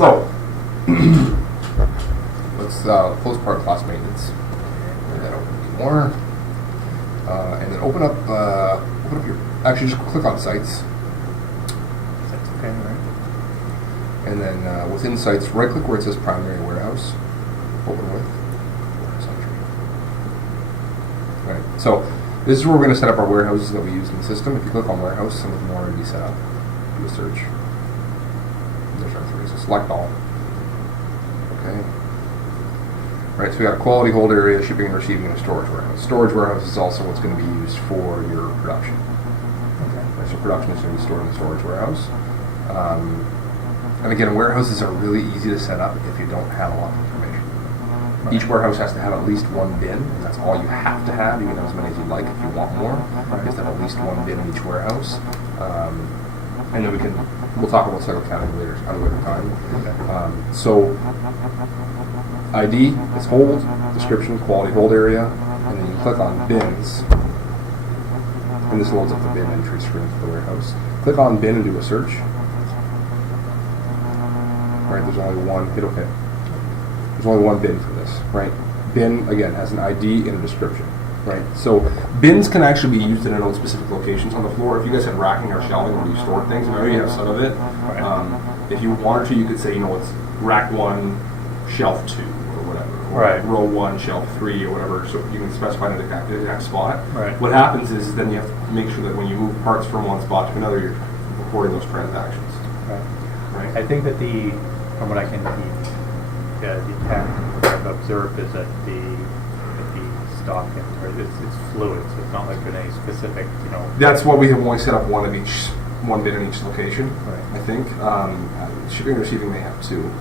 So, let's close part of class maintenance. And then open more. And then open up your, actually just click on sites. That's okay, right? And then within sites, right click where it says primary warehouse. Open with. Right. So this is where we're going to set up our warehouses that we use in the system. If you click on warehouse, some of them are already set up. Do a search. There's our three. So select all. Okay. Right. So we got a quality hold area, shipping and receiving, and a storage warehouse. Storage warehouse is also what's going to be used for your production. Okay. Right, so production is going to be stored in the storage warehouse. And again, warehouses are really easy to set up if you don't have a lot of information. Right. Each warehouse has to have at least one bin, and that's all you have to have. You can have as many as you'd like if you want more. You have to have at least one bin in each warehouse. And then we'll talk about several categories at a later time. Okay. So ID is hold, description, quality hold area, and then you click on bins, and this loads up the bin entry screen for the warehouse. Click on bin and do a search. Right, there's only one, hit OK. There's only one bin for this, right? Bin, again, has an ID and a description, right? So bins can actually be used in their own specific locations on the floor. If you guys had racking or shelving where you store things, and I know you have some of it, if you wanted to, you could say, it's rack 1, shelf 2, or whatever. Or row 1, shelf 3, or whatever, so you can specify the exact spot. Right. What happens is then you have to make sure that when you move parts from one spot to another, you're recording those transactions. Right. I think that from what I can detect, what I've observed is that the stock inventory, it's fluid, so it's not like in any specific, That's what we have only set up one bin in each location. Right. I think shipping and receiving may have two,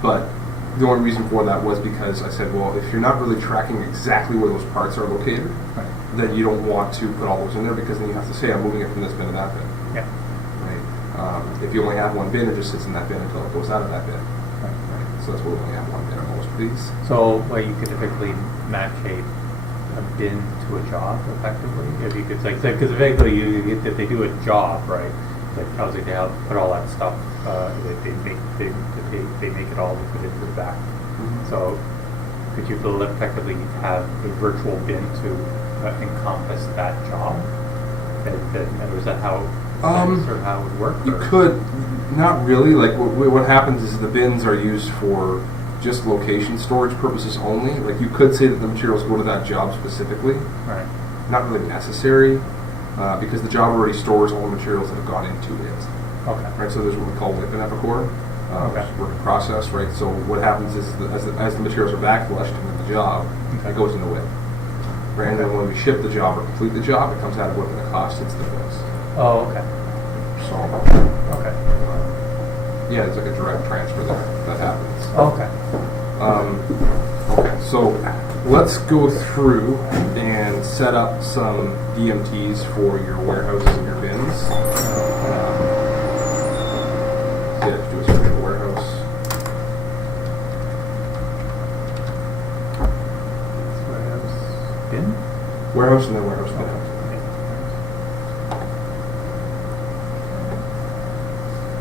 but the only reason for that was because I said, well, if you're not really tracking exactly where those parts are located, then you don't want to put all those in there because then you have to say, I'm moving it from this bin to that bin. Yeah. If you only have one bin, it just sits in that bin until it goes out of that bin. Right. So that's why we only have one bin on most of these. So, you could typically match a bin to a job effectively, if you could say, because effectively, if they do a job, right? Like obviously they have put all that stuff. They make it all, they put it in the back. Mm-hmm. So, could you effectively have a virtual bin to encompass that job? And was that how? Sort of how it would work? You could, not really. Like what happens is the bins are used for just location storage purposes only. Like you could say that the materials go to that job specifically. Right. Not really necessary because the job already stores all the materials that have gone into it. Okay. Right. So there's what we call WIP and Epicor, work in process. Right. So what happens is as the materials are backflushed into the job, it goes into WIP. Right. And then when we ship the job or complete the job, it comes out of WIP and the cost hits the bills. Oh, okay. So, okay. Yeah, it's like a direct transfer that happens. Okay. Okay, so let's go through and set up some DMTs for your warehouses and your bins. Yeah, do a search for warehouse. Warehouse bin? Warehouse and then warehouse bin.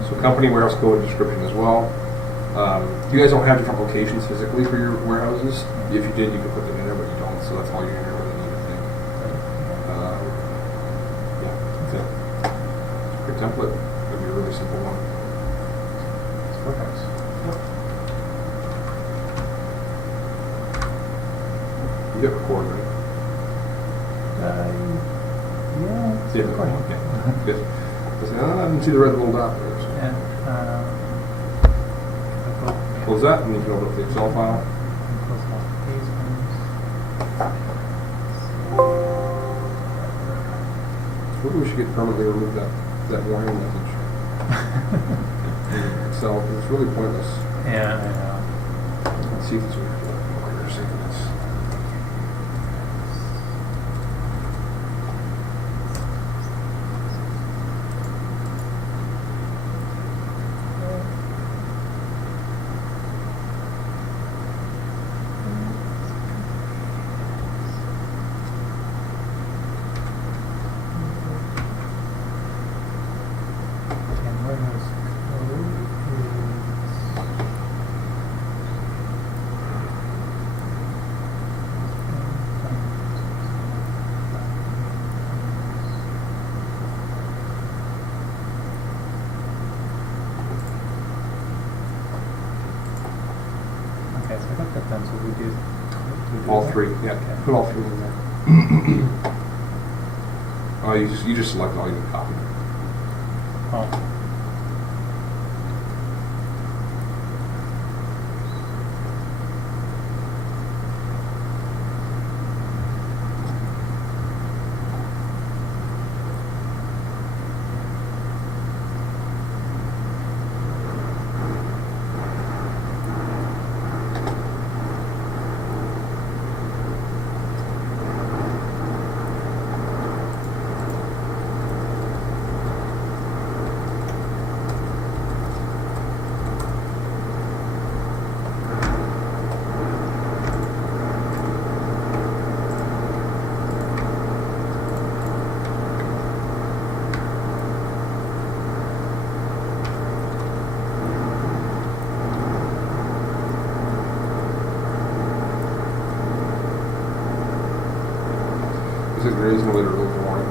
So company, warehouse code, description as well. You guys don't have different locations physically for your warehouses. If you did, you could put them in there, but you don't, so that's all you're going to really need to think. Yeah, that's it. Your template would be a really simple one. It's warehouse. Yep. You get record, right? Yeah. See if it's going okay. Good. I didn't see the red little dot there. So. Yeah. Close that, and you can open up the Excel file. Maybe we should get permanently remove that warning message. Excel, it's really pointless. Yeah, I know. Let's see if it's for sake of this. pencils we do? All three, yeah. Okay. Put all three in there. Oh, you just select all you can copy. Oh. Is there reason why they're overwarning?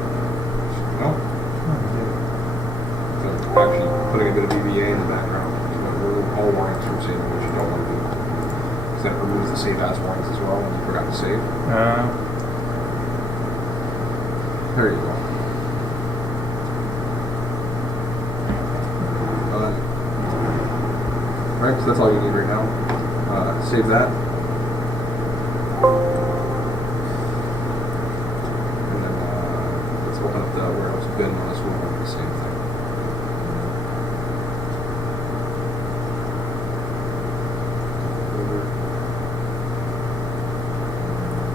No? So actually putting a bit of BBA in the background, remove all warnings from saving, which you don't want to do. Because then it removes the save as warnings as well when you forgot to save. There you go. Alright, so that's all you need right now. Save that. And then let's open up the warehouse bin on this one, we'll do the same thing.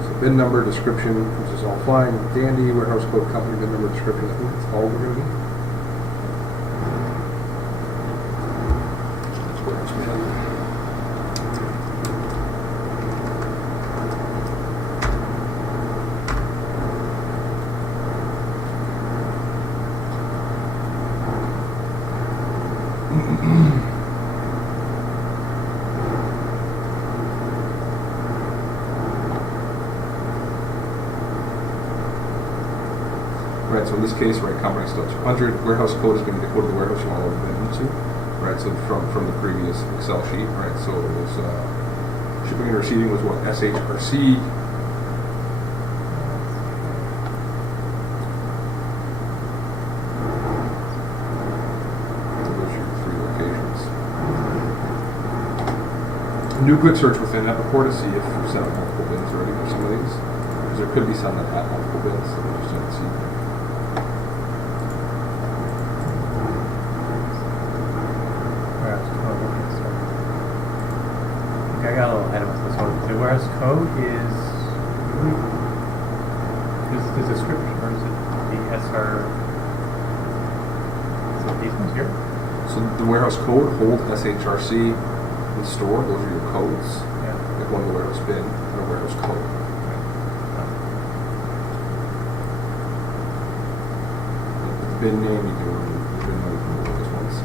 So bin number, description, which is all fine, dandy, warehouse code, company bin number, description, I think that's all we're going to need. That's warehouse bin. Right, so in this case, right, company still 200. Warehouse code is going to be the code of the warehouse you want to load into. Right, so from the previous Excel sheet. Right, so it was shipping and receiving was what, SHRC. So those are your three locations. Do a quick search within Epicor to see if you've set up multiple bins already for some of these. Because there could be some that have multiple bins that we just haven't seen. I got a little ahead of us. So the warehouse code is the description, or is it the SR? Is it these ones here? So the warehouse code, hold SHRC, and store, those are your codes. Yeah. Like one of the warehouse bin and a warehouse code. The bin name, you can remove the bin name, you can remove those ones.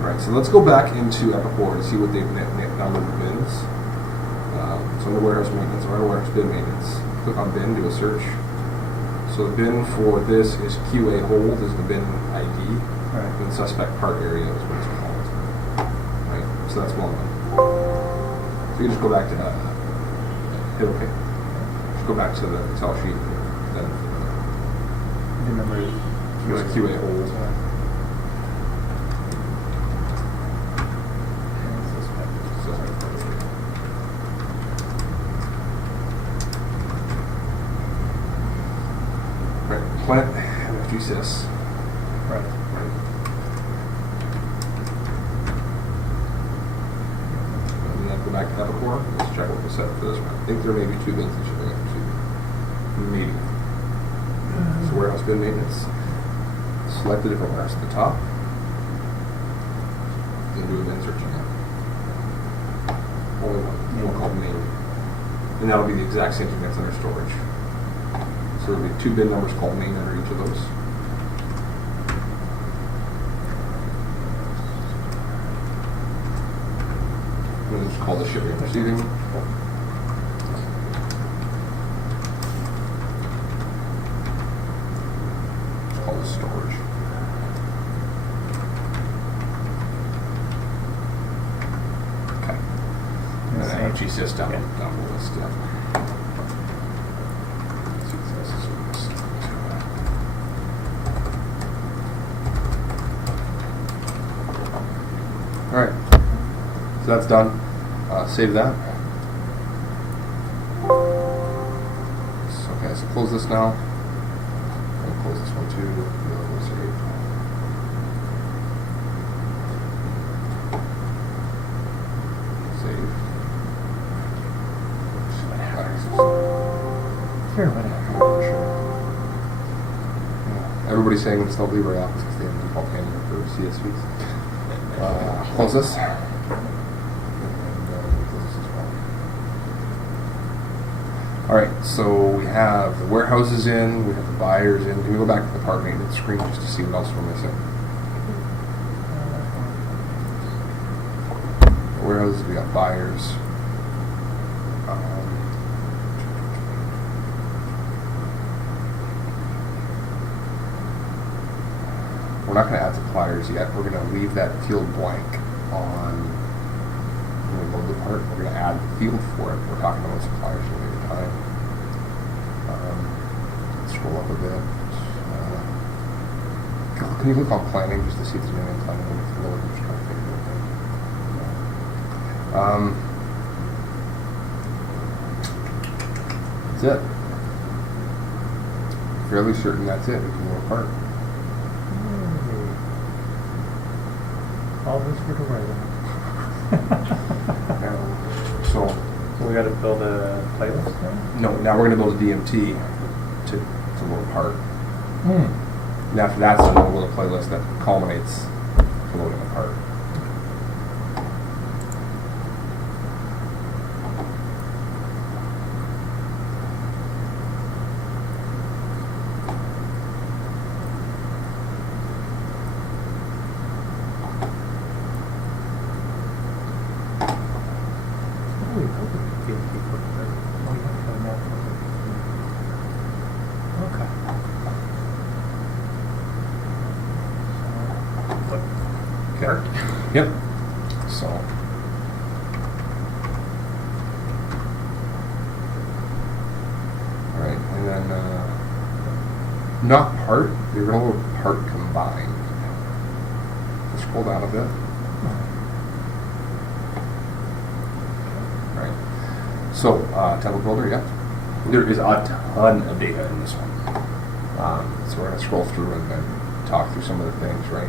Alright, so let's go back into Epicor and see what they've numbered the bins. So under warehouse maintenance, or under warehouse bin maintenance, click on bin, do a search. So the bin for this is QA hold, is the bin ID, Right. and suspect part area is what it's called. Right, so that's one of them. So you just go back to hit OK. Just go back to the Excel sheet, then The number is there's QA hold. Suspect part area. Right, plant MFGSys. Right. Right. And then go back to Epicor. Let's check what was set up for this one. I think there may be two bins that should be up to. Maybe. So warehouse bin maintenance. Select the different warehouse at the top. Then do a bin search again. Only one called main. And that'll be the exact same thing that's under storage. So there'll be two bin numbers called main under each of those. And then just call the shipping and receiving. Just call this storage. Okay. And then Geez, just down, Yeah. down the list, yeah. Alright, so that's done. Save that. Okay, so close this now. And close this one too. The other one save. Save. Here, whatever. Yeah. Everybody's saying it's not Libre Office because they have default handler for CSVs. Close this. And, close this as well. Alright, so we have the warehouses in, we have the buyers in. Can we go back to the part maintenance screen just to see what else we're missing? The warehouses, we got buyers. We're not going to add suppliers yet. We're going to leave that field blank on when we load the part. We're going to add the field for it. We're talking about suppliers at a later time. Let's scroll up a bit. Can you look on planning just to see if there's anything planning with the load? I'm just trying to think of it. That's it. Fairly certain that's it. We can go apart. All this for the writing. So We got to build a playlist now? no, now we're going to build a DMT to load apart. And after that's done, we'll build a playlist that culminates to loading apart. Yep. So. Alright, and then not part, you're going to load part combined. Just scroll down a bit. Alright. So, template builder, yeah. There is a ton of data in this one. So we're going to scroll through and then talk through some of the things, right?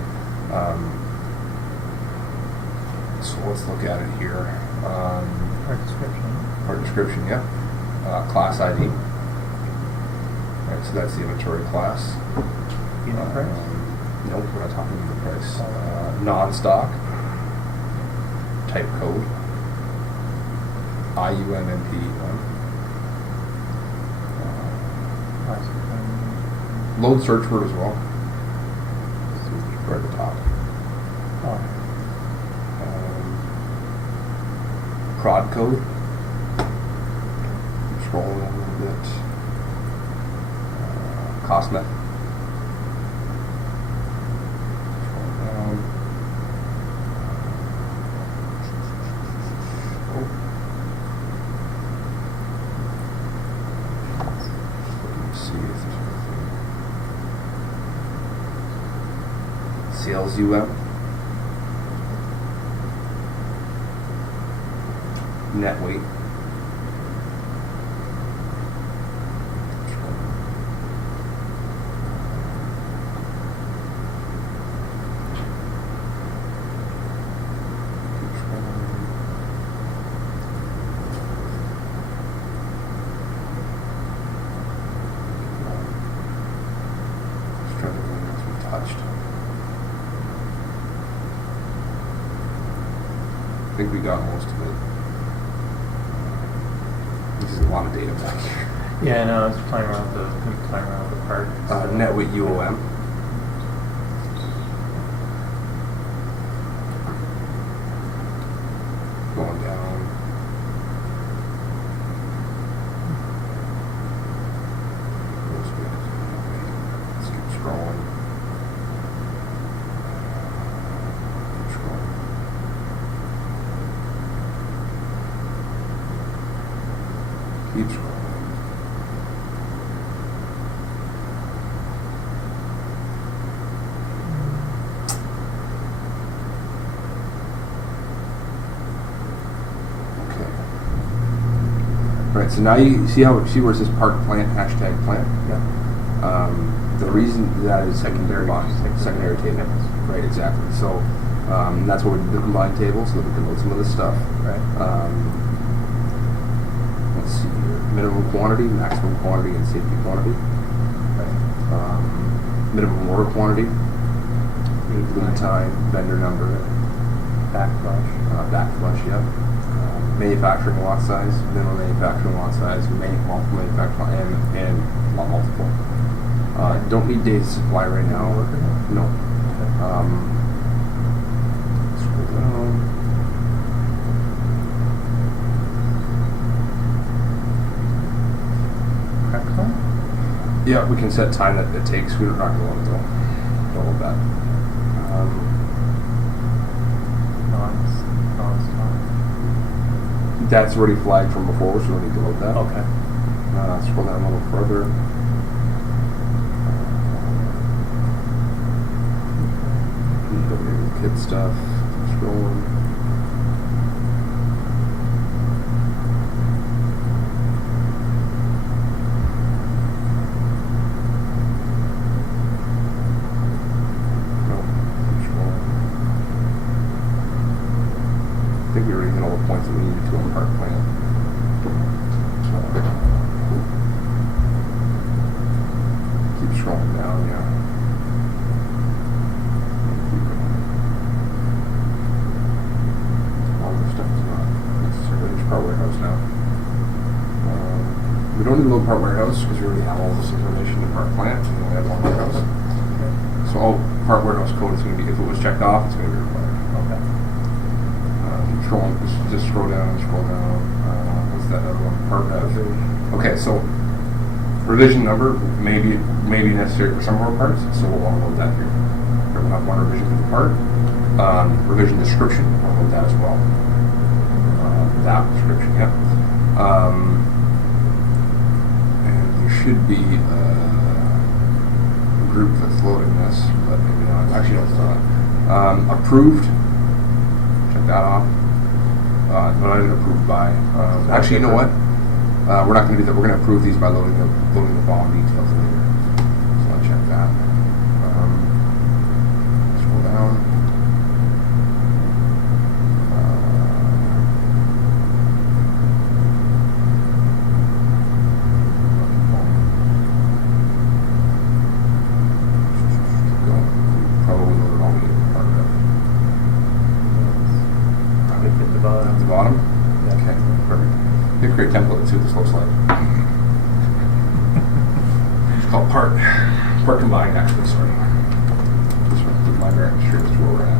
So let's look at it here. Part description. Part description, yeah. Class ID. Right, so that's the inventory class. Unit price? Nope, we're not talking unit price. Non-stock. Type code. IUNMP1. Load search word as well. Right at the top. Prod code. Scrolling a little bit. Cost method. Scrolling down. Let's see if there's anything. Sales UM. Net weight. I think we got most of it. This is a lot of data back here. Yeah, no, I was playing around with the part. Net weight UOM. Going down. Let's keep scrolling. Keep scrolling. Right, so now you see where it says park plant, hashtag plant? Yeah. The reason that is secondary table. Right, exactly. So that's what we did the combined table, so that we can load some of this stuff. Right. Let's see here. Minimum quantity, maximum quantity, and safety quantity. Right. Minimum order quantity, lead time, vendor number, Backflush. backflush, yeah. Manufacturing lot size, minimum manufacturing lot size, multiple manufacturing, and lot multiple. Don't need days supply right now. No. Scroll down. Crack time? Yeah, we can set time that it takes. We're not going to load though. Don't load that. Non-stop. That's already flagged from before, so we don't need to load that. Okay. Scroll down a little further. Kid stuff. Scrolling. Nope. Keep scrolling. I think we already hit all the points that we needed to on the park plan. Keep scrolling down, yeah. Keep going. All this stuff is not necessary. There's part warehouse now. We don't need to load part warehouse because we already have all this information in part plant, and we only have one warehouse. So all part warehouse code is going to be, if it was checked off, it's going to be required. Okay. Just scroll down. What's that other one? Part F. Okay, so revision number may be necessary for some of our parts, so we'll load that here. We'll have one revision for the part. Revision description, we'll load that as well. That description, yeah. And there should be a group that's loading this, but maybe not. Actually, no, it's not. Approved. Check that off. But I didn't approve by. Actually, you know what? We're not going to do that. We're going to approve these by loading the bomb details later. So I'll check that. Scroll down. Probably loaded all the part of it. At the bottom. At the bottom? Yeah. Okay, perfect. You create a template and see what this looks like. It's called part combined, actually, sorry. Just want to put my direct sure that's where we're at.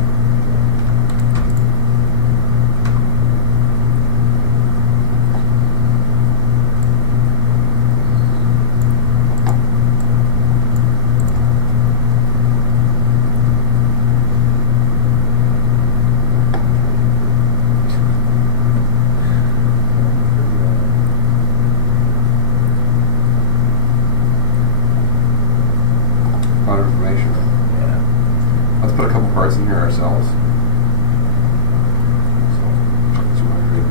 A lot of information. Yeah. Let's put a couple parts in here ourselves. So, check this one here.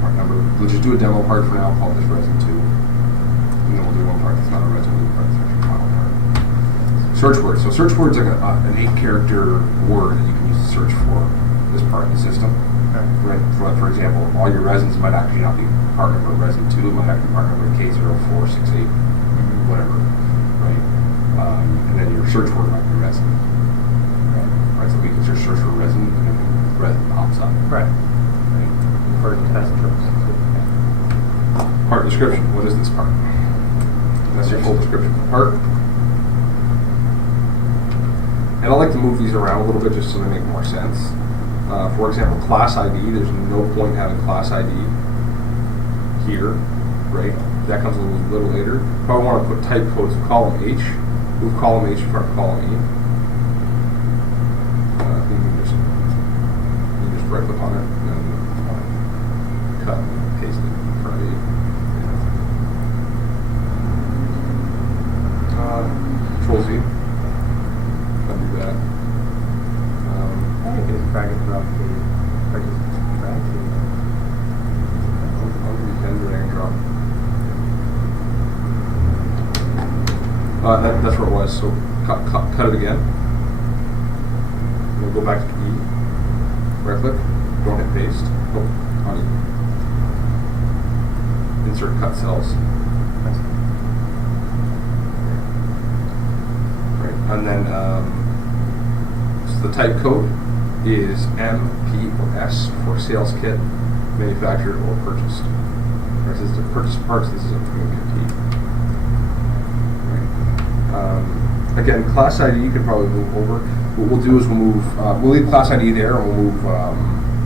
Part number. We'll just do a demo part for now, call this resin 2. And then we'll do one part that's not a resin, we'll do part that's actually final part. Search words. So search words are an 8-character word that you can use to search for this part of the system. Okay. Right. For example, all your resins might actually not be part number resin 2, it might actually be part number K0468, whatever. Right? And then your search word might be resin. Right? So we can search for resin, and then resin pops up. Right. Right? For test purposes. Part description. What is this part? That's your full description of the part. And I like to move these around a little bit just so they make more sense. For example, class ID, there's no point having class ID here, right? That comes a little later. If I want to put type codes of column H, move column H in front of column E. You can just right click on it and then cut and paste it in front of E. Control Z. Undo that. I think it's drag and drop the, or just drag the. was. So cut it again. We'll go back to E. Right click. Don't hit paste. Oh, on E. Insert cut cells. Right, and then so the type code is M, P, or S for sales kit, manufactured or purchased. This is the purchase parts. This is going to be a P. Right. Again, class ID you can probably move over. What we'll do is we'll leave class ID there, and we'll move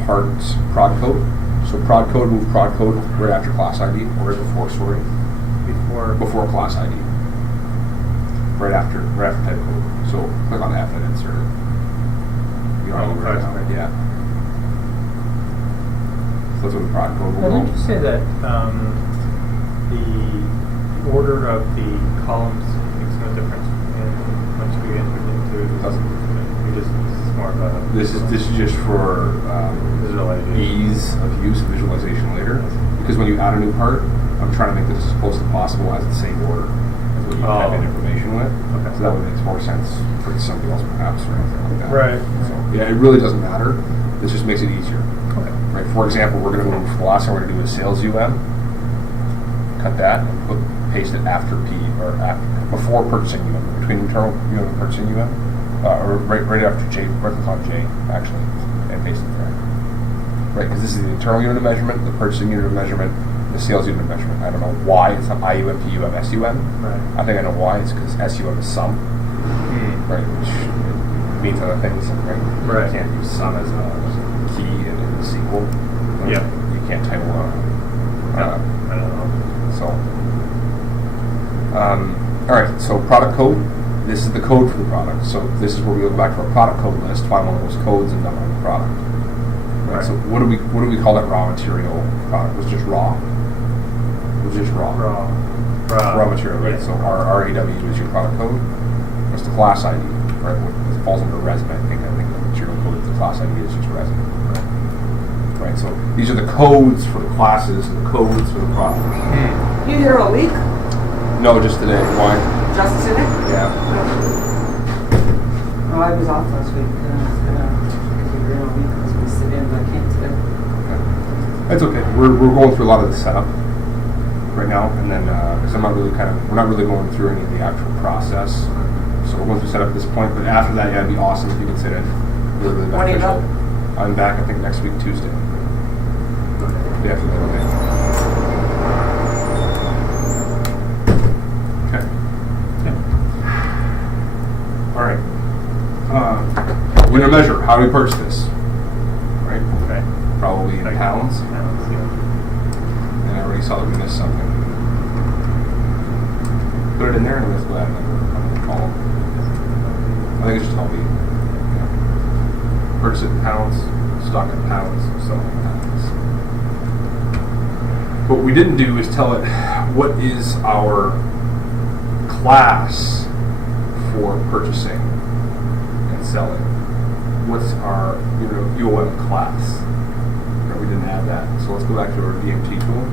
parts prod code. So prod code, move prod code right after class ID, or right before, sorry. Before class ID. Right after type code. So click on F and insert it. You don't have to write it down. Yeah. So that's what the prod code will Well, go. didn't you say that the order of the columns makes no difference once you enter into it? Doesn't. This is more of a... This is just for ease of use and visualization later. Because when you add a new part, I'm trying to make this as close as possible as the same order as what you type in information with. Okay. So that way it makes more sense for somebody else perhaps or anything like that. Right. So yeah, it really doesn't matter. This just makes it easier. Okay. Right. For example, we're going to move the last thing we're going to do is sales cut that and paste it after P or before purchasing between internal and purchasing or right after J, right on J actually, and paste it there. Right, because this is the internal unit of measurement, the purchasing unit of measurement, the sales unit of measurement. I don't know why it's not IUM, PUM, SUM. Right. I think I know why. It's because SUM is sum, right, which means other things, right? Right. You can't use sum as a key in a SQL. Yeah. You can't title I don't know. So, all right. So product code. This is the code for the product. So this is where we go back to our product code list, find one of those codes, and dump on the product. Right. So what do we call that raw material product? It was just raw. It was just raw. Raw material, right? Yeah. So our RAW is your product code. What's the class ID? Right. It falls under resin. I think the material code. The class ID is just resin. Right. So these are the codes for the classes and the codes for the product. You here all week? No, just today. Why? Just today? Yeah. Oh, I was off last week. Because we were in all week because we sit in, but I can't today. Okay. That's okay. We're going through a lot of the setup right now, and then because we're not really going through any of the actual process. So we're going through setup at this point. But after that, yeah, it'd be awesome if you could sit in. Really, really When are you beneficial. back? I'm back. I think next week Tuesday. Day after that. Okay. All right. Unit measure. How do we purchase this? Right. Okay. Probably in pounds. Yeah. And I already saw that we missed something. Put it in there and let's go ahead and another column. I think it's just LB. Yeah. Purchase it in pounds, stock in pounds, sell it in pounds. What we didn't do is tell it what is our class for purchasing and selling. What's our UOM class? No, we didn't add that. So let's go back to our VMT tool.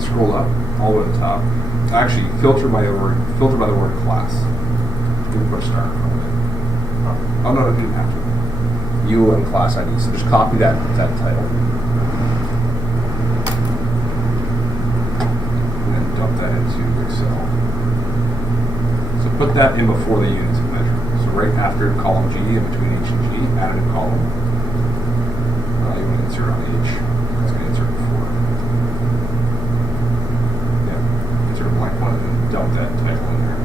Scroll up all the way to the top. Actually, filter by the word class. You can put a star in front of it. Oh no, it didn't have to. UOM class ID. So just copy that title. And then dump that into Excel. So put that in before the units of measurement. So right after column G, in between H and G, add a new column. You want to insert on H. It's going to insert before. Yeah, insert a blank one and then dump that title in there.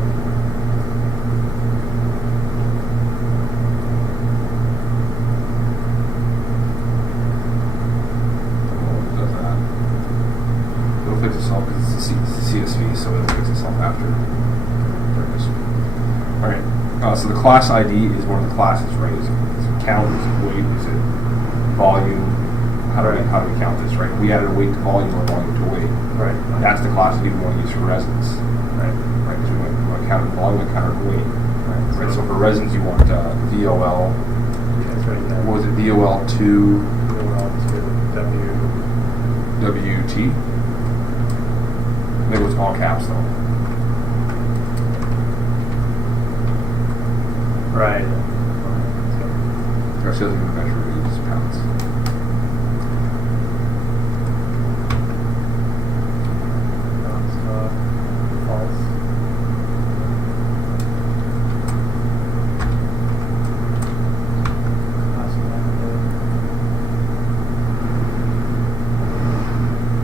It'll fix itself because it's a CSV, so it'll fix itself after. All right. So the class ID is one of the classes, right? Is it count? Is it weight? Is it volume? How do we count this, right? We added a weight to volume or volume to weight. Right. That's the class ID we want to use for resins. Right. Right. Because we want to count in volume and count in weight. Right. So for resins, you want VOL. That's right there. What was it? VOL to VOL to WT. Maybe it's all caps though. Right. Or it says even measure reads pounds. Non-stop, false.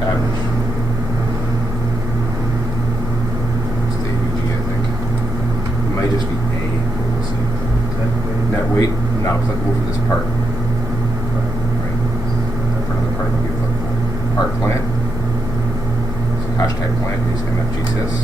Average. It's the ABG, I think. It might just be A, but we'll see. Net weight, not applicable for this part. Right. For another part, it'll be applicable. Part plant. So hashtag plant is MFGSys.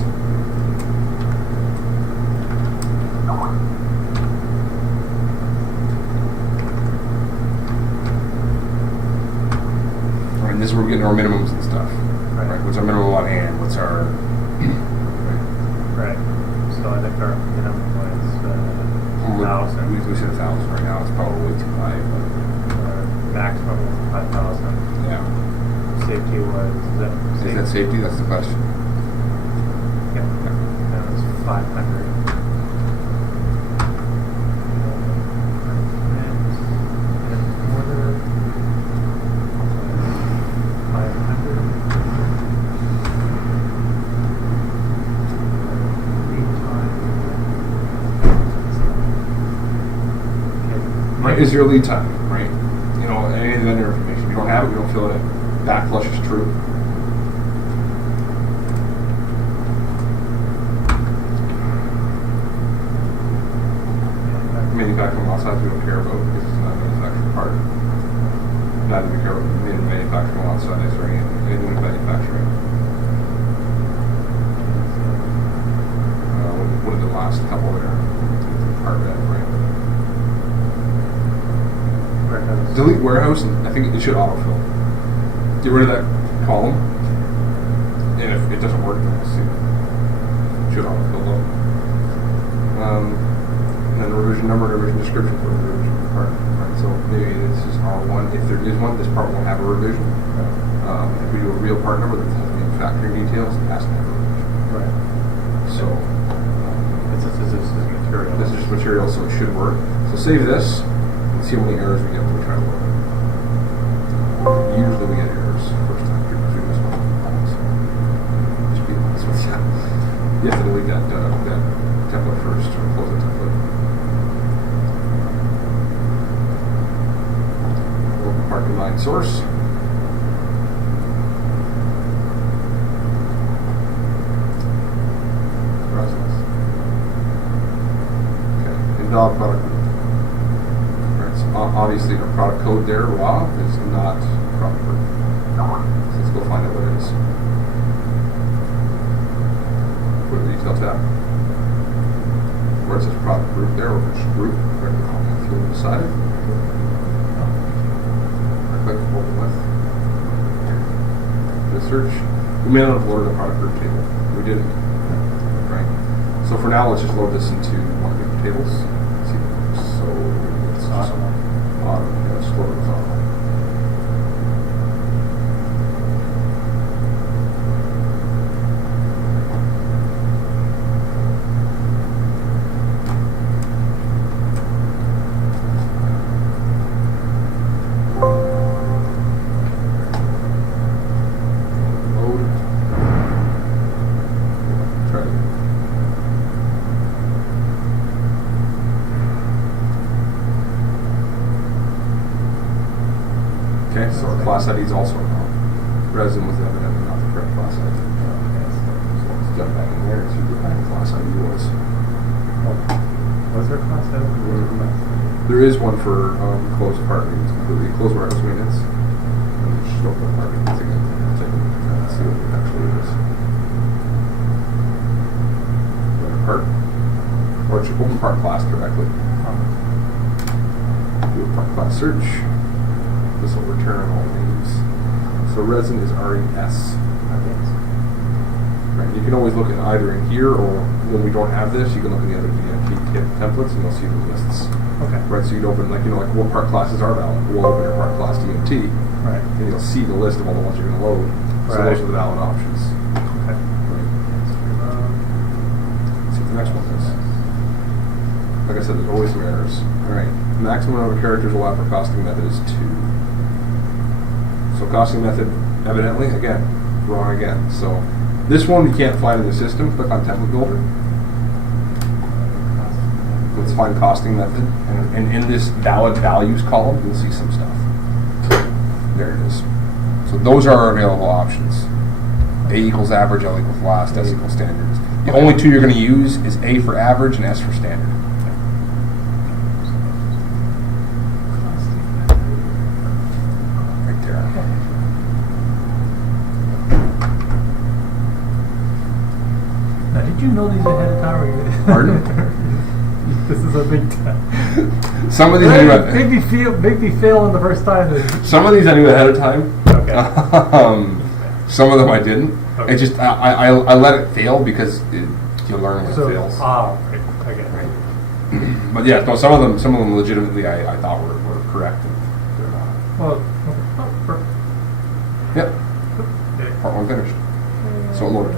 Right, and this is where we're getting our minimums and stuff. Right. What's our minimum on hand? What's our Right. So I think our minimum was 1,000. We said 1,000 right now. It's probably way too high, but Maximum was 5,000. yeah. Safety was, Is that safety? That's the question. Yeah. That was 500. And mortar, 500. Lead time. Right. Is your lead time, right? You know, any of the vendor information. If you don't have it, we don't fill it in. Backflush is true. Manufacturing lot size we don't care about because it's not a manufacturing part. Neither do we care about manufacturing lot size or anything with manufacturing. What are the last couple there? Part that, right? Warehouse. Delete warehouse, and I think it should autofill. Get rid of that column, and if it doesn't work, then we'll see. It should autofill though. And then the revision number and revision description for the revision part. Right, so maybe this is R1. If there is one, this part won't have a revision. If we do a real part number that has manufacturing details, it has to have a revision. Right. So This is material. this is just material, so it should work. So save this and see how many errors we get when we try to work. Usually we get errors first time through this one. So just be honest with you. You have to delete that template first or close the template. Open part combined source. Process. Okay, invalid product group. Right, so obviously our product code there, raw, is not product group. So let's go find out what it is. Go to the detail tab. Where it says product group there, or which group, right, if you decide. Right click, open with. The search. We may not have loaded a product group table. We didn't. Right. So for now, let's just load this into one of the tables. Let's see. So it's just auto. Yeah, just load it as auto. Load. Try it. Okay, so our class ID is also wrong. Resin was evidently not the correct class ID. So let's jump back in there and see what kind of class ID was. Was there a class out? There is one for closed apartment, completely closed warehouse maintenance. And just open apartment maintenance again. Check it, see what it actually is. Open part. Or it should open part class directly. Do a part class search. This will return all names. So resin is RES. Right. You can always look at either in here or when we don't have this, you can look in the other DMP templates and you'll see the lists. Okay. Right, so you'd open like what part classes are valid. We'll open your part class DMT, Right. and you'll see the list of all the ones you're going to load. So Right. those are the valid options. Okay. Right. next one is. Like I said, there's always some errors. All right, maximum number of characters allowed for costing method is 2. So costing method, evidently, again, wrong again. So this one you can't find in the system. Click on template builder. Let's find costing method, and in this valid values column, you'll see some stuff. There it is. So those are our available options. A equals average, L equals last, S equals standard. The only two you're going to use is A for average and S for standard. Right there. Now, did you know these ahead of time? Or you Pardon? This is a big time. Some of these Make me fail on the first time. Some of these I knew ahead of time. Okay. Some of them I didn't. Okay. It just I let it fail because you learn when it fails. Right. Okay. Right. But yeah, no, some of them legitimately I thought were correct, and they're not. Well, okay. Yep. Part 1 finished. So it loaded.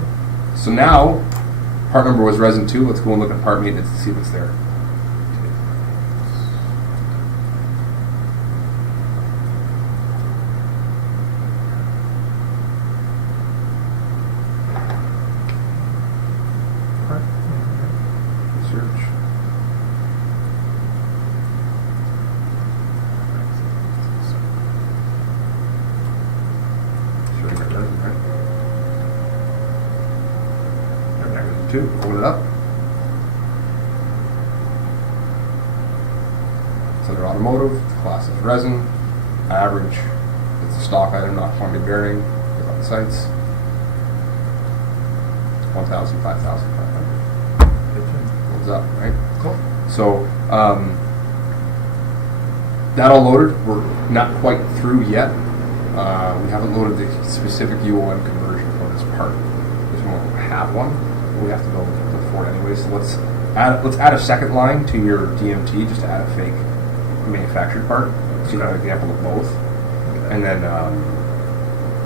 So now, part number was resin 2. Let's go and look at part maintenance to see what's there. Search. Showing my resin, right? Resin 2. Open it up. It's under automotive. The class is resin. Average. It's a stock item, not funded bearing. Click on the sites. 1,000, 5,500. Goes up, right? Cool. So that all loaded. We're not quite through yet. We haven't loaded the specific UOM conversion for this part. This one will have one. We have to go look for it anyway. So let's add a second line to your DMT just to add a fake manufactured part. So you have an example of both, and then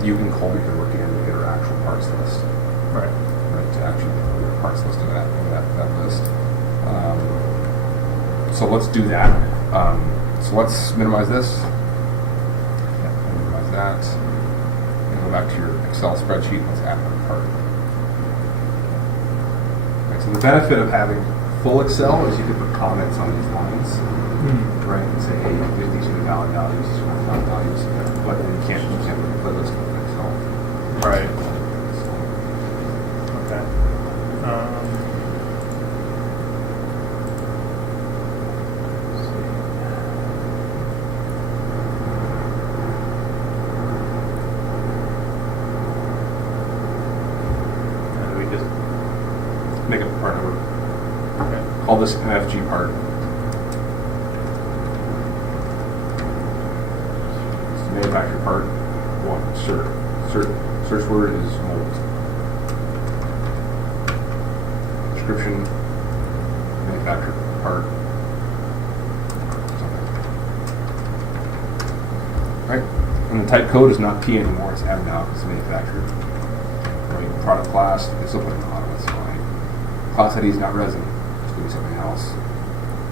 you can Colby can work in and get our actual parts list. Right. Right, to actually put your parts list in that list. So let's do that. So let's minimize this. Minimize that. And go back to your Excel spreadsheet. Let's add another part. Right, so the benefit of having full Excel is you can put comments on these lines. Right, and say, hey, these are the valid values, these are the valid values. But you can't use it with a list with Excel. Right. Okay. We just Make up a part number. okay. Call this MFG part. It's the manufactured part. One, search word is mold. Description, manufactured part. Right? And the type code is not P anymore, it's M now because it's manufactured. Right? Product class, it's still putting auto, that's fine. Class ID is not resin, it's going to be something else.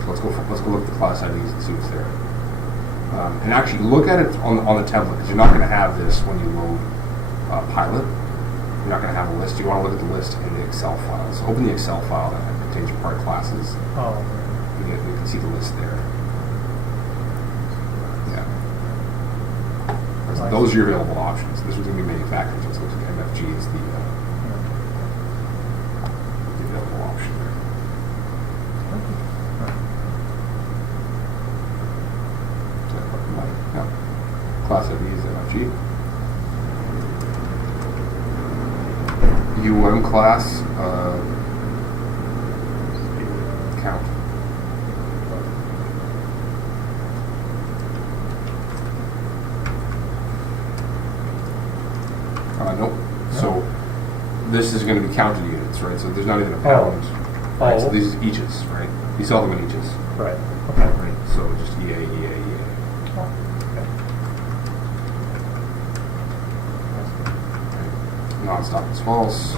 So let's go look at the class IDs and see what's there. And actually look at it on the template, because you're not going to have this when you load Pilot. You're not going to have a list. You want to look at the list in the Excel file. So open the Excel file that contains your part classes. Oh. You can see the list there. Yeah. So those are your available options. This was going to be manufactured, so it looks like MFG is the available option there. Yeah. Class ID is MFG. UM class count. Nope. So this is going to be counted units, right? So there's not even a pound. Right? So these are eaches, right? You sell them in eaches. Right. Okay. Right. So just EA, EA, EA. Oh, okay. Non-stop is false.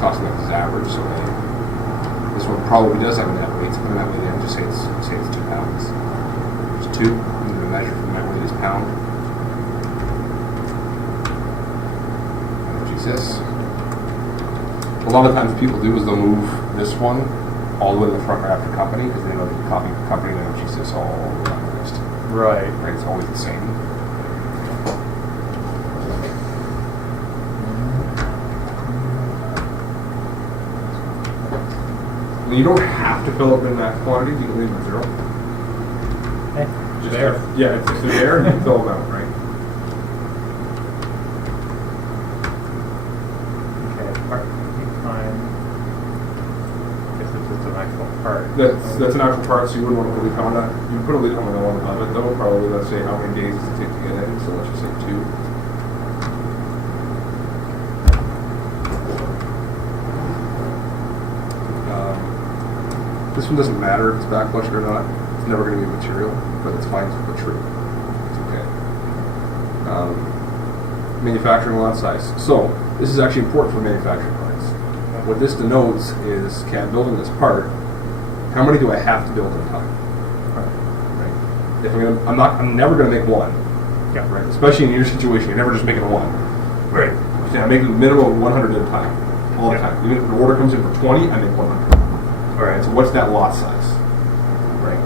cost of goods is average, so this one probably does have a net weight. So put a net weight in, just say it's 2 pounds. There's 2. I'm going to measure from net weight is pound. Jesus. A lot of times people do is they'll move this one all the way to the front right after company because they know they can copy company and then Jesus all the way down the list. Right. Right, it's always the same. And you don't have to fill up in that quantity. You can leave them 0. Hey, Just there. Yeah, if they're there, you can fill them out, right? Okay, part lead time. Guess it's just an actual part. That's an actual part, so you wouldn't want to put a lead time on that. You would put a lead time on the one above it, though. Probably, let's say, how many days does it take to get in? So let's just say 2. This one doesn't matter if it's backflushed or not. It's never going to be material, but it's fine to put true. It's okay. Manufacturing lot size. So this is actually important for manufacturing parts. What this denotes is, okay, I'm building this part. How many do I have to build in time? Right. If I'm never going to make one. Yeah. Right. Especially in your situation, you're never just making one. Right. Yeah, I'm making a minimum of 100 at a time, all the time. Even if the order comes in for 20, I make 100. Alright, so what's that lot size? Right.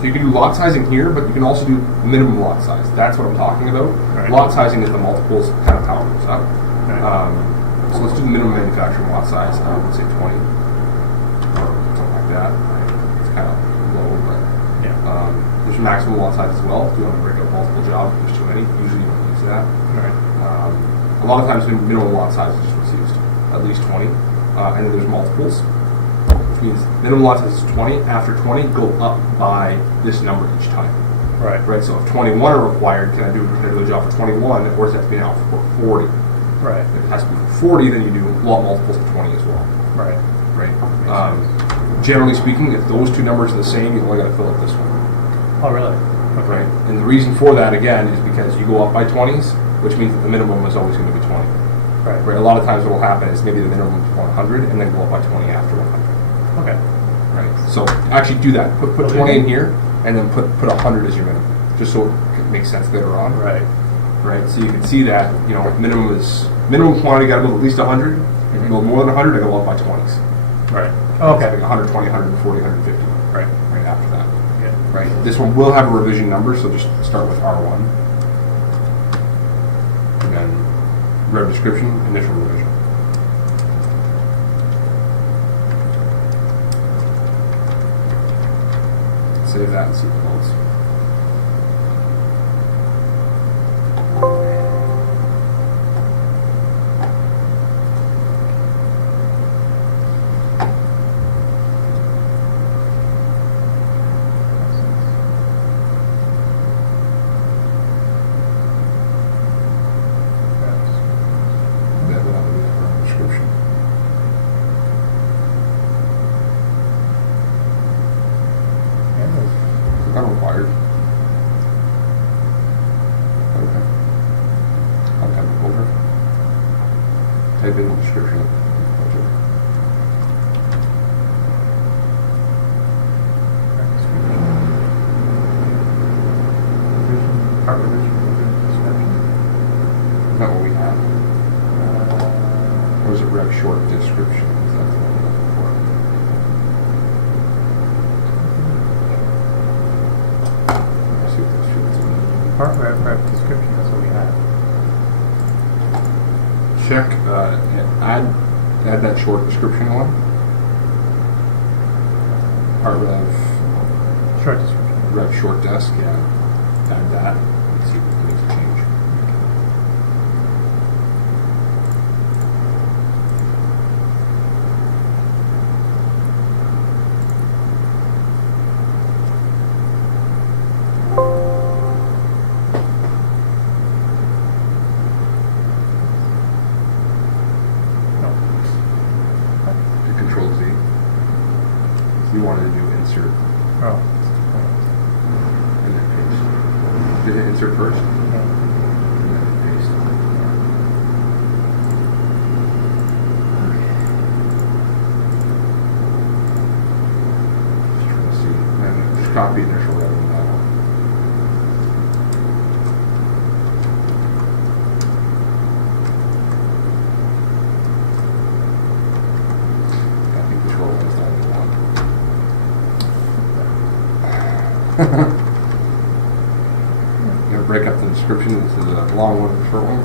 So you can do lot sizing here, but you can also do minimum lot size. That's what I'm talking about. Right. Lot sizing is the multiples kind of how it goes up. Right. So let's do the minimum manufacturing lot size. Let's say 20 or something like that. Right. It's kind of low, but there's maximum lot size as well. If you want to break up multiple jobs, there's too many. Usually you don't use that. Right. A lot of times minimum lot size is just what's used, at least 20. And then there's multiples. Means minimum lot size is 20. After 20, go up by this number each time. Right. Right. So if 21 are required, can I do a job for 21, or does it have to be now for 40? Right. If it has to be for 40, then you do lot multiples of 20 as well. Right. Right. Generally speaking, if those two numbers are the same, you've only got to fill up this one. Oh, really? Okay. Right. And the reason for that again is because you go up by 20s, which means that the minimum is always going to be 20. Right. Right. A lot of times, what will happen is maybe the minimum is 100, and then go up by 20 after 100. Okay. Right. So actually do that. Put 20 in here, and then put 100 as your minimum, just so it makes sense later on. Right. Right. So you can see that minimum quantity got to build at least 100. If you build more than 100, I go up by 20s. Right. So Okay. like 120, 140, 150. Right. Right after that. Yeah. Right. This one will have a revision number, so just start with R1, and then rev description, initial revision. Save that and see what it holds. That will have a description. Not required. Okay. I'll type it over. Type in the description of the project. Part revision, description. Is that what we have? Or is it rev short description? Is that the one we're looking for? Let's see what this short's in. Part rev description, that's what we had. Check, add that short description on. Part rev, Short description. rev short desk, yeah. Add that. Let's see if it makes a change. No. Hit Control Z. You wanted to do insert Oh. and then paste. Did it insert first? Yeah. And then paste. copy initial rather than that one. I think the short one's the only one. I'm gonna break up the description into the long one and the short one.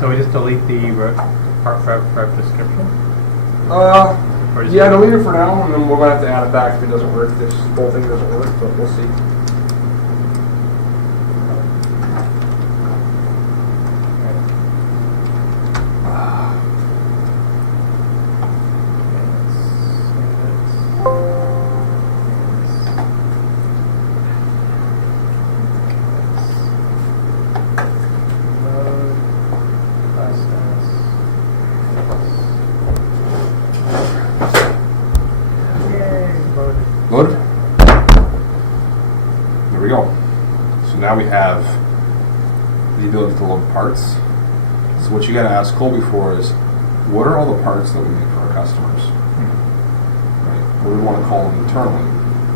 So we just delete the part rep description? Or is Yeah, it- delete it for now, and then we're gonna have to add it back if it doesn't work. This whole thing doesn't work, but we'll see. Loaded? There we go. So now we have the ability to load parts. So what you gotta ask Colby for is, what are all the parts that we make for our customers? Right? What do we wanna call them internally?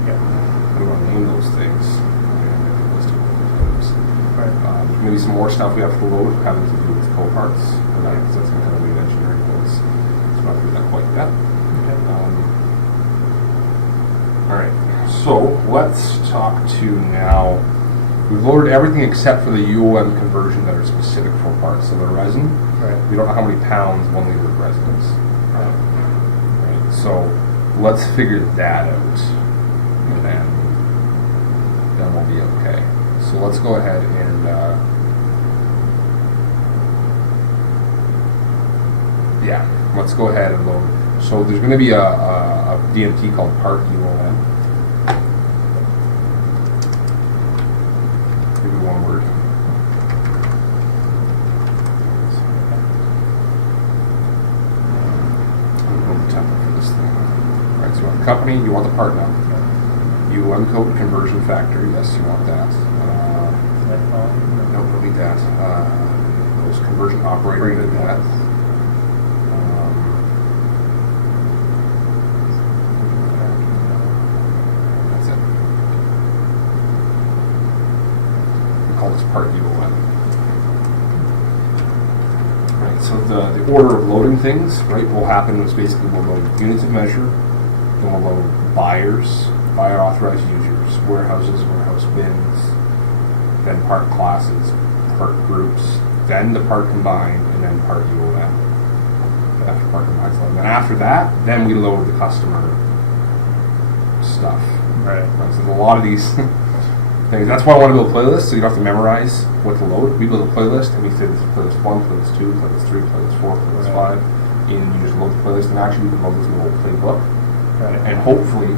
Yeah. How do we wanna name those things? We're gonna make a list of those items. Right. Maybe some more stuff we have to load having to do with co-parts. Because that's gonna kind of lead engineering goals. So not do that quite yet. All right, so let's talk to now. We've loaded everything except for the UOM conversion that are specific for parts. So the resin, Right. we don't know how many pounds 1 liter of resin is. Right, so let's figure that out, and then we'll be okay. So let's go ahead and yeah, let's go ahead and load. So there's going to be a DMT called part UOM. Maybe one word. I'm going to go template for this thing. All right, so you want the company, you want the part number. UOM code conversion factor, yes, you want that. No, we don't need that. Those conversion operator, you need that. This part UOM. Right, so the order of loading things, right, will happen is basically we'll load units of measure, then we'll load buyers, buyer authorized users, warehouses, warehouse bins, then part classes, part groups, then the part combined, and then part UOM. After part combined, and then after that, then we load the customer stuff. Right. So there's a lot of these things. That's why I want to build a playlist, so you don't have to memorize what to load. We build a playlist, and we say this is playlist 1, playlist 2, playlist 3, playlist 4, playlist 5, and you just load the playlist, and actually you can load this little playbook. Right. And hopefully,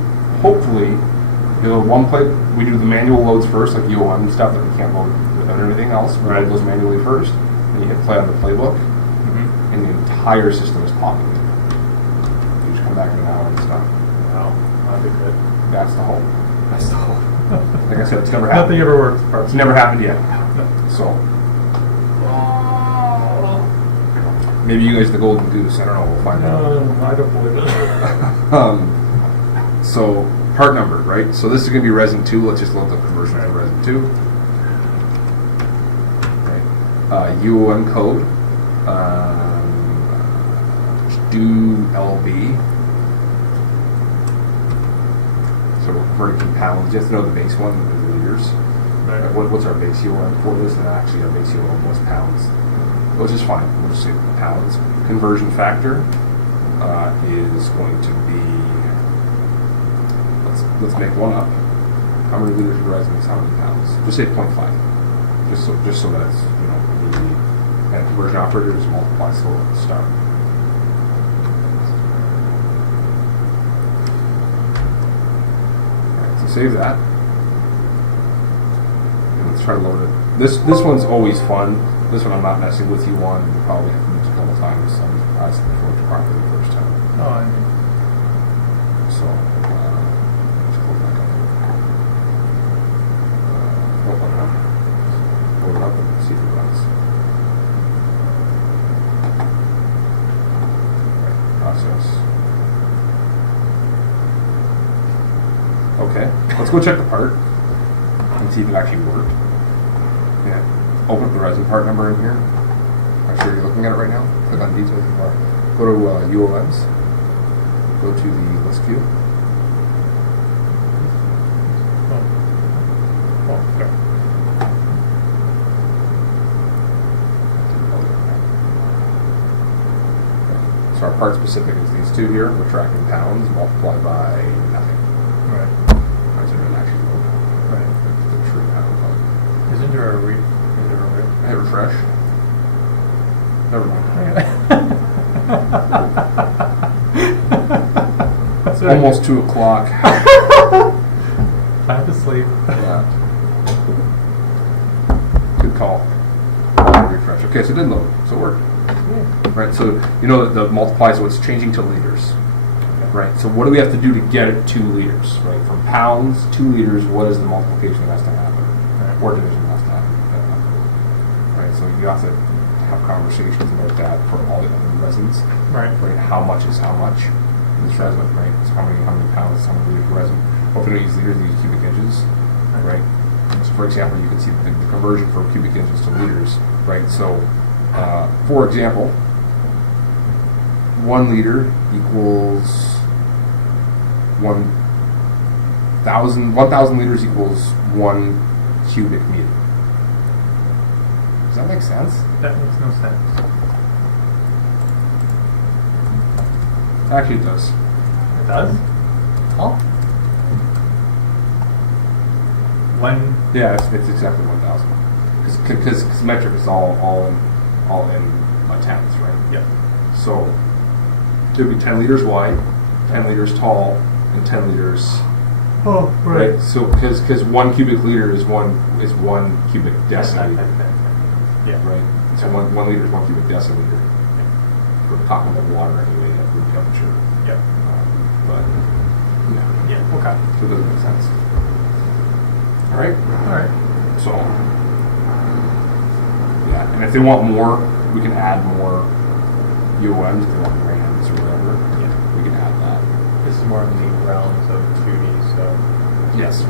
you know, we do the manual loads first, like UOM stuff that we can't load without anything else. We load those manually first, and you hit play on the playbook, and the entire system is populated. You just come back in an hour and stuff. Wow, that'd be good. That's the hope. That's the hope. Like I said, it's never Nothing happened. ever works. It's never happened yet. So maybe you guys are the golden goose. I don't know. We'll find out. I don't believe it. So part number, right? So this is going to be resin 2. Let's just load the conversion to resin 2. Right. UOM code. Do LB. So we're converting from pounds. You have to know the base one, the liters. Right. What's our base UOM for this? And actually our base UOM was pounds, which is fine. We'll just say pounds. Conversion factor is going to be, let's make one up. How many liters of resin is how many pounds? Just say 0.5. Just so that it's, you know, easy. And conversion operator is multiply, so let's start. Save that. And let's try to load it. This one's always fun. This one I'm not messing with you on. You probably have to use a couple times. So I'm surprised it worked properly the first time. Oh, I mean, So let's close back up. Open it up. Load it up and see if it runs. process. Okay, let's go check the part and see if it actually worked. Yeah, open up the resin part number in here. I'm sure you're looking at it right now. Click on details and more. Go to ULMs. Go to the list view. Oh, okay. So our part specific is these two here. We're tracking pounds multiplied by nothing. Right. Right, so it doesn't actually load. Right. The true pound. Isn't there a I hit refresh. Never mind. It's almost 2 o'clock. Time to sleep. Yeah. Good call. Refresh. Okay, so it did load. So it worked. Right, so you know that the multiply, so it's changing to liters. Right, so what do we have to do to get it 2 liters? Right, from pounds, 2 liters, what is the multiplication that has to happen? Right. Or division that has to happen. Right, so you have to have conversations about that for all the other resins. Right. Right, how much is how much in this resin, right? So how many pounds, how many liters of resin? Well, if we don't use liters, we use cubic inches, right? So for example, you can see the conversion from cubic inches to liters, right? So, for example, 1 liter equals 1,000 liters equals 1 cubic meter. Does that make sense? That makes no sense. Actually, it does. It does? Oh. When? Yeah, it's exactly 1,000. Because metric is all in tenths, right? Yep. So it would be 10 liters wide, 10 liters tall, and 10 liters. Oh, Right. So because 1 cubic liter is one cubic deciliter. Yeah. Right. So one liter is 1 cubic deciliter. We're talking about water anyway at room temperature. Yep. But yeah. Yeah. Okay. So it doesn't make sense. All right. All right. So yeah, and if they want more, we can add more UOMs if they want grams or whatever. Yeah. We can add that. This is more in the realms of duty, so. Yes.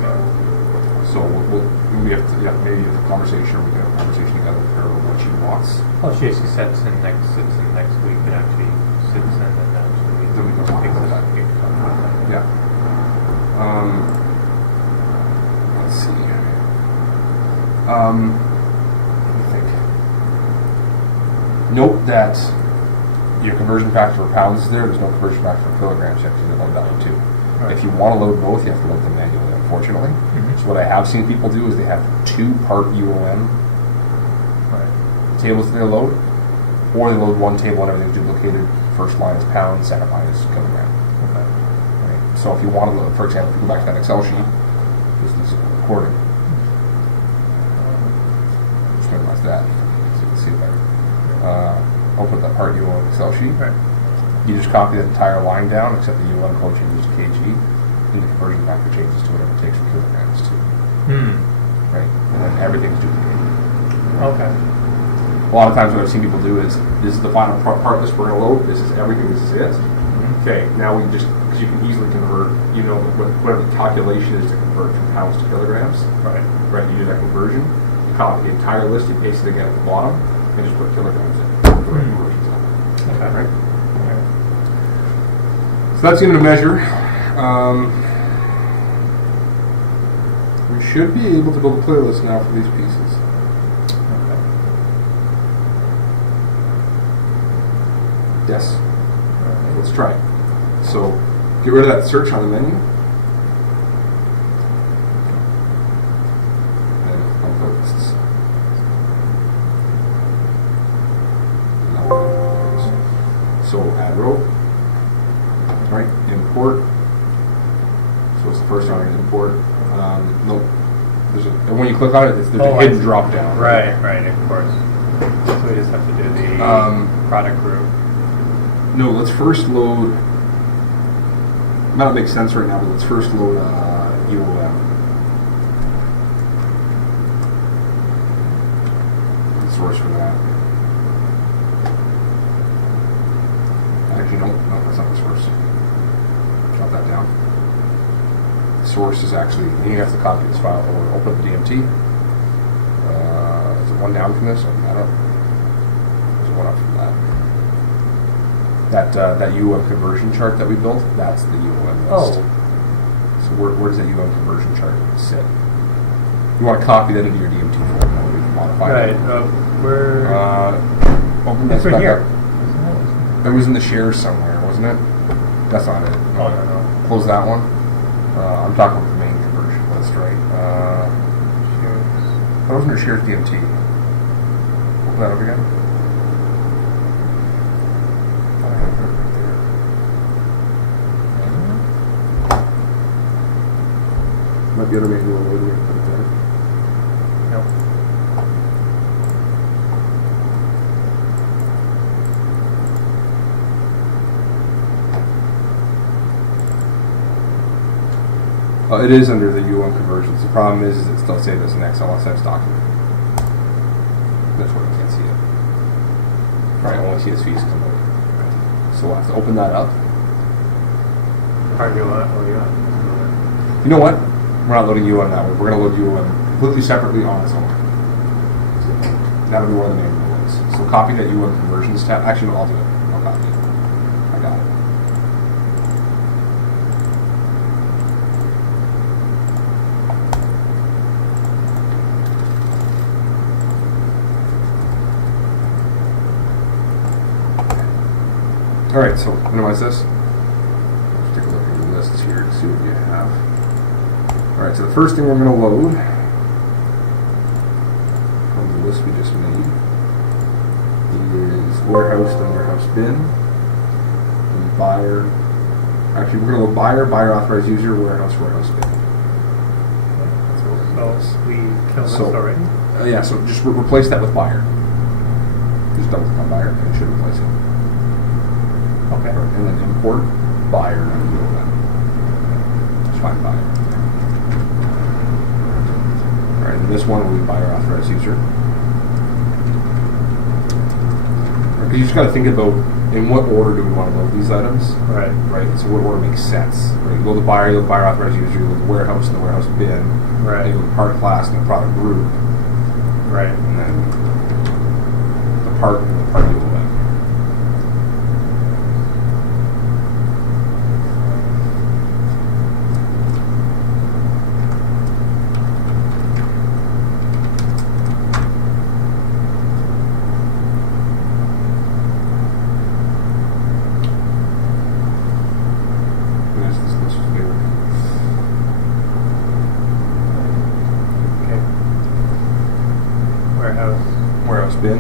So we have to maybe have a conversation, or we can have a conversation together with her on what she wants. Oh, she actually sits in next week and actually sits in and actually Then we can talk takes about this that. case on that. Yeah. Let's see. Let me think. Note that your conversion factor for pounds is there. There's no conversion factor for kilograms. You have to load that one too. Right. If you want to load both, you have to load them manually, unfortunately. Mhm. So what I have seen people do is they have 2 part UOM Right. tables that they load, or they load 1 table and everything's duplicated. First line is pounds, second line is kilogram. Okay. Right. So if you want to load, for example, if you go back to that Excel sheet, this is recording. Just minimize that so you can see it better. Open that part UOM Excel sheet. Right. You just copy the entire line down, except the UOM code changes to kg, and the conversion factor changes to whatever it takes for kilograms too. Right? And then everything's duplicated. Okay. A lot of times what I've seen people do is, this is the final part this we're going to load, this is everything, this is it. Okay, now we just, because you can easily convert, whatever the calculation is to convert from pounds to kilograms. Right. Right, you do that conversion, you copy the entire list, you paste it again at the bottom, and just put kilograms in. The right conversions on. Okay. Right? So that's going to measure. We should be able to build a playlist now for these pieces. Okay. Yes. Let's try it. So get rid of that search on the menu. And on playlists. So add row. Right, import. So it's the first one, import. No, and when you click on it, there's a hidden drop down. Right, of course. So we just have to do the product group. No, let's first load. Might not make sense right now, but let's first load UOM. Source for that. Actually, no, that's not that down. Source is actually, he has to copy this file. We're going to open the DMT. Is it one down from this? Open that up. There's one up from that. That UM conversion chart that we built, that's the UM list. Oh. So where does that UM conversion chart sit? You want to copy that into your DMT folder. Now we can modify Right. it. Where? Open It's this right back here. up. It was in the shares somewhere, wasn't it? That's not it. Oh, no. Close that one. I'm talking about the main conversion list, right? That wasn't your shares DMT. Open that up again. I have it right there. Might be under manual loading and put it there. Nope. It is under the UM conversions. The problem is it's still saved as an XLSX document. That's why we can't see it. Right, only see his fees come out. So we'll have to open that up. You know what? We're not loading UM that way. We're going to load UM completely separately on its own. So that'll be one of the main ones. So copy that UM conversions tab. Actually, no, I'll do it. I'll copy it. I got it. All right, so minimize this. Let's take a look at your lists here to see what you have. All right, so the first thing we're going to load from the list we just made is warehouse and warehouse bin. And buyer. Actually, we're going to load buyer authorized user, warehouse bin. That's what we're gonna do. So we killed this So- already? Yeah, so just replace that with buyer. Just double click on buyer and it should replace it. Okay. And then import buyer and do that. Just find buyer. Alright, and this one will be buyer authorized user. Because you just got to think about in what order do we want to load these items. Right. Right, so what order makes sense. Right, you load the buyer authorized user, you load the warehouse and the warehouse bin. Right. You load the part class and the product group. Right. And then the part and the part ULM. Okay. Warehouse bin,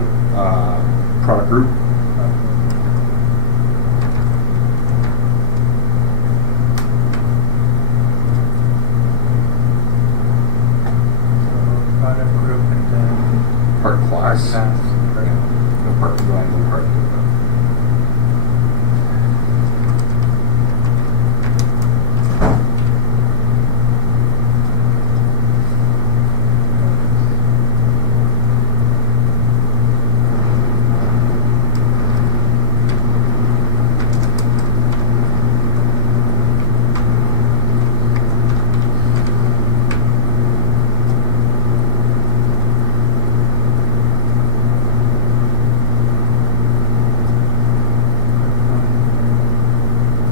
product group, Product group and then part class, class. no part design, no part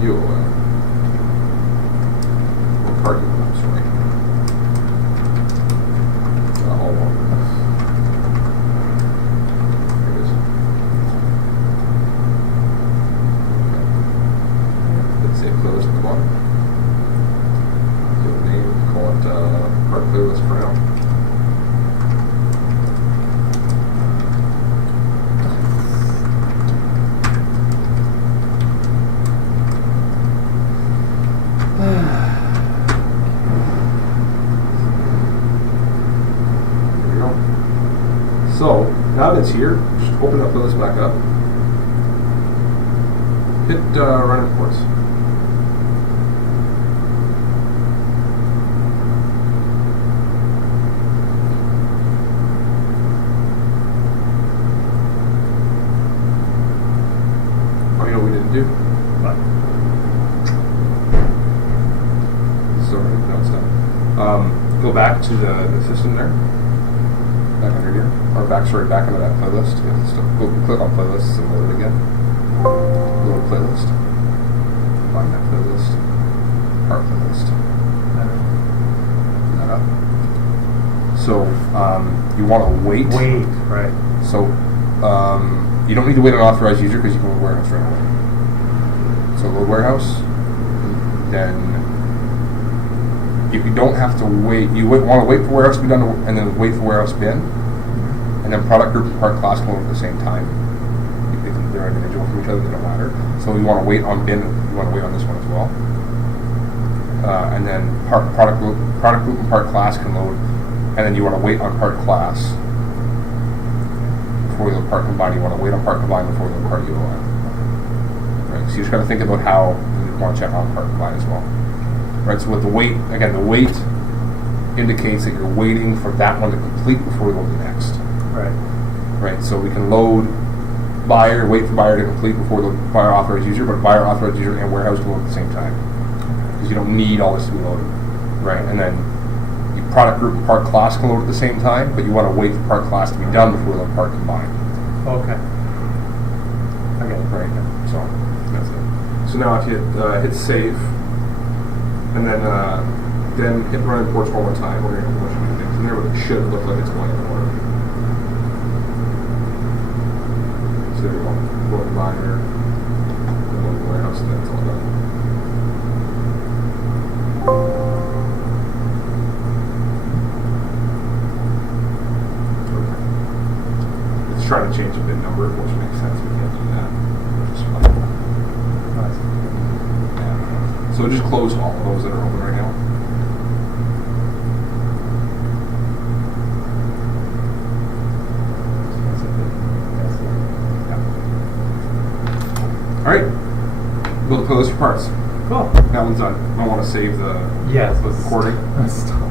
ULM. Or part ULM, sorry. All one. Here it is. Let's say playlist at the bottom. Give it a name, call it part playlist for now. There you go. So, now that it's here, just open up the list back up. Hit run reports. Oh, you know what we didn't do? What? back to the system there. Back under here. Or back into that playlist. Yeah, just click on playlists and load it again. Load playlist. Find that playlist. Part playlist. Open that up. So you want to wait. Wait, right. So you don't need to wait on authorized user because you can load warehouse right away. So load warehouse. Then if you don't have to wait, you want to wait for warehouse to be done and then wait for warehouse bin, and then product group and part class can load at the same time. They're individual from each other, they don't matter. So you want to wait on bin, you want to wait on this one as well. And then product group and part class can load, and then you want to wait on part class before you load part combine. You want to wait on part combine before you load part UOM. Right. So you just got to think about how you want to check on part combine as well. Right, so with the wait, again, the wait indicates that you're waiting for that one to complete before we load the next. Right. Right, so we can load buyer, wait for buyer to complete before we load buyer authorized user, but buyer authorized user and warehouse can load at the same time. Because you don't need all this to be loaded. Right, and then your product group and part class can load at the same time, but you want to wait for part class to be done before we load part combined. Okay. Okay. Right, so that's it. So now if you hit save, and then hit run imports one more time. We're going to have a bunch of new things in there, but it should look like it's going in order. So there you go. Load the buyer, load the warehouse, and then it's all done. Okay. It's trying to change the bin number, which makes sense. We can't do that. Which is fine. So just close all of those that are open right now. Yeah. All right. Build a playlist for parts. Cool. That one's done. I want to save the Yes. recording. Let's stop.